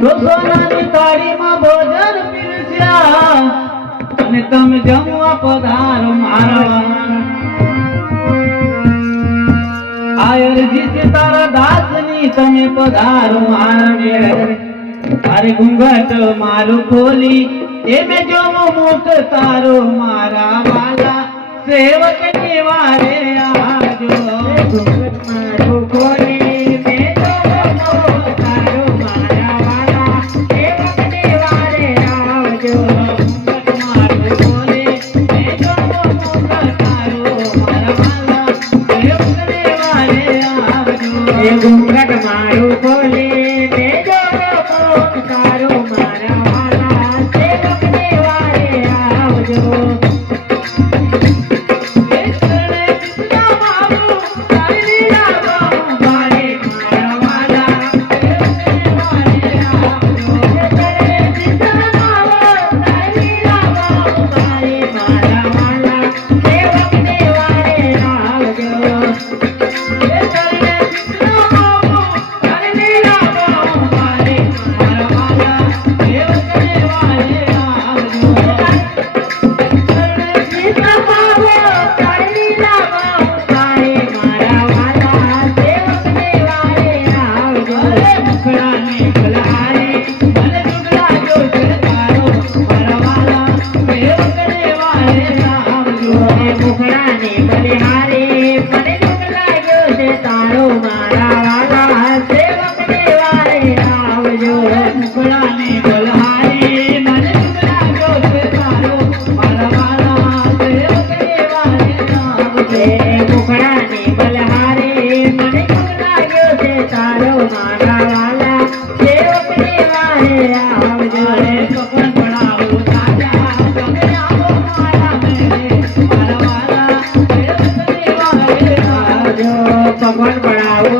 લોકોના તાળીમાં ભોજન પીરસ્યા અને તમે જમવા મારા આ તારા દાસની તમે પધારો મારા તારે ઘૂંઘટ મારું ખોલી એ બે જોવો મુખ તારો મારા વાલા. સેવકની વારે આજો. Thank you. முன்படாவோ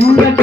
உங்கள்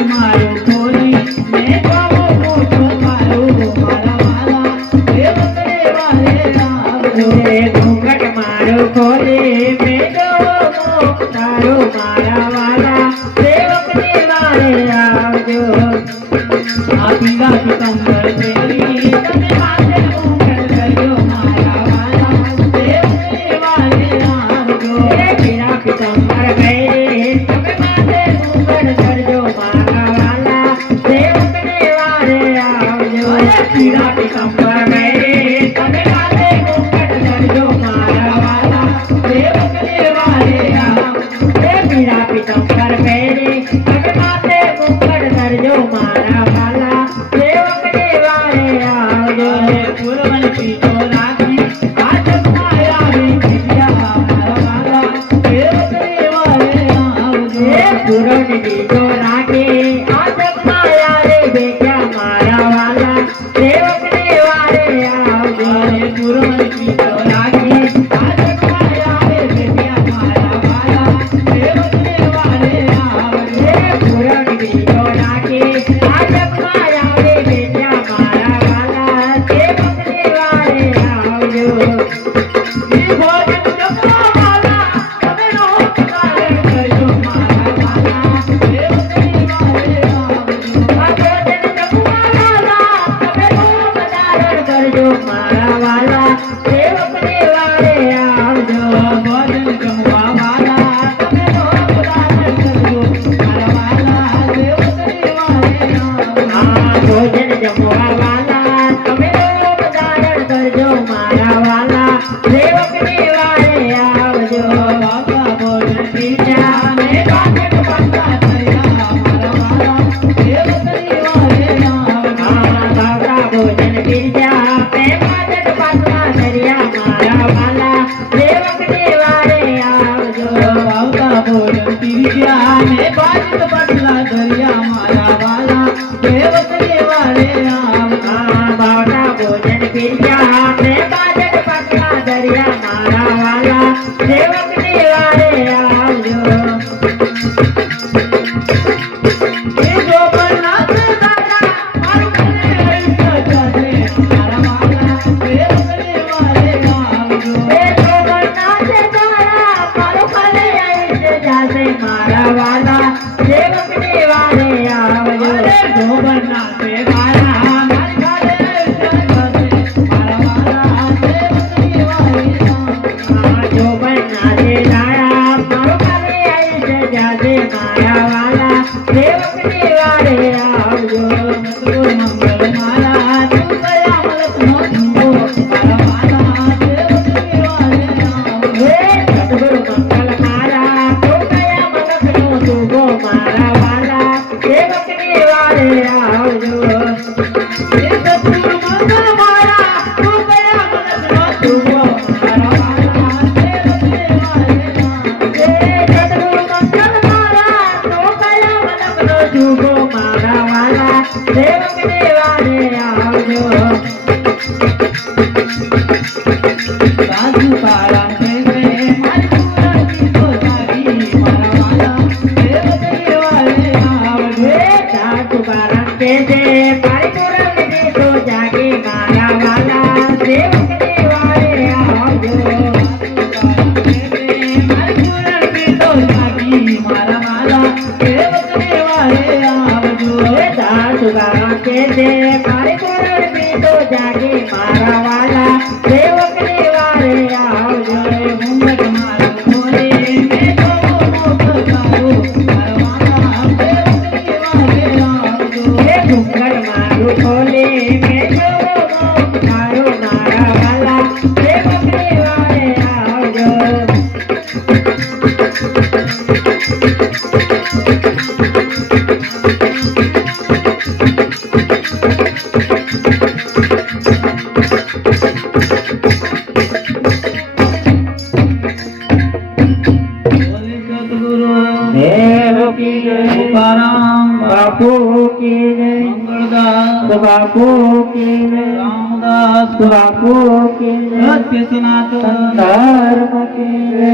Thank you. બાજુ પારા மும்மரமா તુકારામ બાપુ કીને મંગળદાસ. બાપુ કીને રામદાસ. બાપુ કીને સત્યનાથ ધર્મ કીને